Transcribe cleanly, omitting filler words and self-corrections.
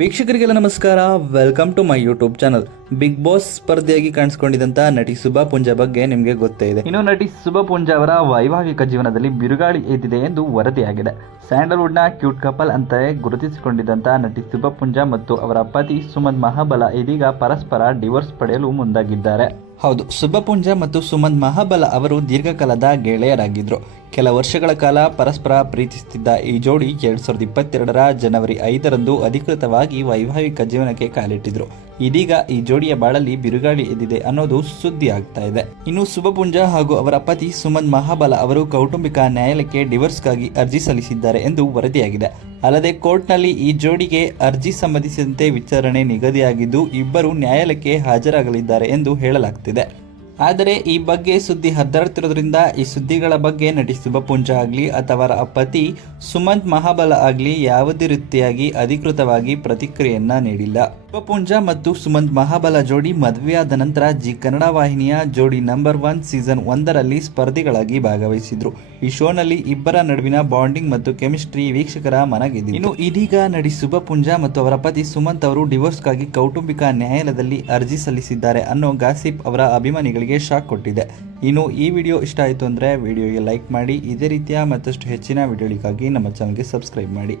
ವೀಕ್ಷಕರಿಗೆಲ್ಲ ನಮಸ್ಕಾರ. Welcome to my YouTube channel. Big boss ಸ್ಪರ್ಧೆಯಾಗಿ ಕಾಣಿಸಿಕೊಂಡಿದ್ದಂತ ನಟಿ ಸುಭಾ ಪುಂಜಾ ಬಗ್ಗೆ ನಿಮಗೆ ಗೊತ್ತೇ ಇದೆ. ಇನ್ನು ನಟಿ ಸುಭಾ ಪುಂಜಾ ಅವರ ವೈವಾಹಿಕ ಜೀವನದಲ್ಲಿ ಬಿರುಗಾಳಿ ಎದ್ದಿದೆ ಎಂದು ವರದಿಯಾಗಿದೆ. ಸ್ಯಾಂಡಲ್ವುಡ್ನ ಕ್ಯೂಟ್ ಕಪಲ್ ಅಂತ ಗುರುತಿಸಿಕೊಂಡಿದ್ದಂತ ನಟಿ ಸುಭಾ ಪುಂಜಾ ಮತ್ತು ಅವರ ಪತಿ ಸುಮಂತ್ ಮಹಾಬಲ ಇದೀಗ ಪರಸ್ಪರ ಡಿವೋರ್ಸ್ ಪಡೆಯಲು ಮುಂದಾಗಿದ್ದಾರೆ. ಹೌದು, ಸುಭಾ ಪುಂಜಾ ಮತ್ತು ಸುಮಂತ್ ಮಹಾಬಲ ಅವರು ದೀರ್ಘಕಾಲದ ಗೆಳೆಯರಾಗಿದ್ರು. ಕೆಲ ವರ್ಷಗಳ ಕಾಲ ಪರಸ್ಪರ ಪ್ರೀತಿಸುತ್ತಿದ್ದ ಈ ಜೋಡಿ 2022ರ ಜನವರಿ 5ರಂದು ಅಧಿಕೃತವಾಗಿ ವೈವಾಹಿಕ ಜೀವನಕ್ಕೆ ಕಾಲಿಟ್ಟಿದ್ರು. ಇದೀಗ ಈ ಜೋಡಿಯ ಬಾಳಲ್ಲಿ ಬಿರುಗಾಳಿ ಎದ್ದಿದೆ ಅನ್ನೋದು ಸುದ್ದಿ ಆಗ್ತಾ ಇದೆ. ಇನ್ನು ಸುಭಾ ಪುಂಜಾ ಹಾಗೂ ಅವರ ಪತಿ ಸುಮಂತ್ ಮಹಾಬಲ ಅವರು ಕೌಟುಂಬಿಕ ನ್ಯಾಯಾಲಯಕ್ಕೆ ಡಿವೋರ್ಸ್ಗಾಗಿ ಅರ್ಜಿ ಸಲ್ಲಿಸಿದ್ದಾರೆ ಎಂದು ವರದಿಯಾಗಿದೆ. ಅಲ್ಲದೆ ಕೋರ್ಟ್ನಲ್ಲಿ ಈ ಜೋಡಿಗೆ ಅರ್ಜಿ ಸಂಬಂಧಿಸಿದಂತೆ ವಿಚಾರಣೆ ನಿಗದಿಯಾಗಿದ್ದು ಇಬ್ಬರು ನ್ಯಾಯಾಲಯಕ್ಕೆ ಹಾಜರಾಗಲಿದ್ದಾರೆ ಎಂದು ಹೇಳಲಾಗ್ತಿದೆ. ಆದರೆ ಈ ಬಗ್ಗೆ ಸುದ್ದಿ ಹರಿದಾಡುತ್ತಿರೋದ್ರಿಂದ ಈ ಸುದ್ದಿಗಳ ಬಗ್ಗೆ ನಟಿ ಸುಭಾ ಪುಂಜಾ ಆಗಲಿ ಅಥವಾ ಅವರ ಪತಿ ಸುಮಂತ್ ಮಹಾಬಲ ಆಗಲಿ ಯಾವುದೇ ರೀತಿಯಾಗಿ ಅಧಿಕೃತವಾಗಿ ಪ್ರತಿಕ್ರಿಯೆಯನ್ನ ನೀಡಿಲ್ಲ. ಸುಭಾ ಪುಂಜಾ ಮತ್ತು ಸುಮಂತ್ ಮಹಾಬಲ ಜೋಡಿ ಮದುವೆಯಾದ ನಂತರ ಜಿ ಕನ್ನಡ ವಾಹಿನಿಯ ಜೋಡಿ ನಂಬರ್ 1 ಸೀಸನ್ 1ರಲ್ಲಿ ಸ್ಪರ್ಧಿಗಳಾಗಿ ಭಾಗವಹಿಸಿದ್ರು. ಈ ಶೋನಲ್ಲಿ ಇಬ್ಬರ ನಡುವಿನ ಬಾಂಡಿಂಗ್ ಮತ್ತು ಕೆಮಿಸ್ಟ್ರಿ ವೀಕ್ಷಕರ ಮನಗೆದ್ದಿದೆ. ಇನ್ನು ಇದೀಗ ನಟಿ ಸುಭಾ ಪುಂಜಾ ಮತ್ತು ಅವರ ಪತಿ ಸುಮಂತ್ ಅವರು ಡಿವೋರ್ಸ್ಗಾಗಿ ಕೌಟುಂಬಿಕ ನ್ಯಾಯಾಲಯದಲ್ಲಿ ಅರ್ಜಿ ಸಲ್ಲಿಸಿದ್ದಾರೆ ಅನ್ನೋ ಗಾಸಿಪ್ ಅವರ ಅಭಿಮಾನಿಗಳಿಗೆ ಶಾಕ್ ಕೊಟ್ಟಿದೆ. ಇನ್ನು ಈ ವಿಡಿಯೋ ಇಷ್ಟ ಆಯಿತು ಅಂದರೆ ವಿಡಿಯೋಗೆ ಲೈಕ್ ಮಾಡಿ. ಇದೇ ರೀತಿಯ ಮತ್ತಷ್ಟು ಹೆಚ್ಚಿನ ವಿಡಿಯೋಗಳಿಗಾಗಿ ನಮ್ಮ ಚಾನಲ್ಗೆ ಸಬ್ಸ್ಕ್ರೈಬ್ ಮಾಡಿ.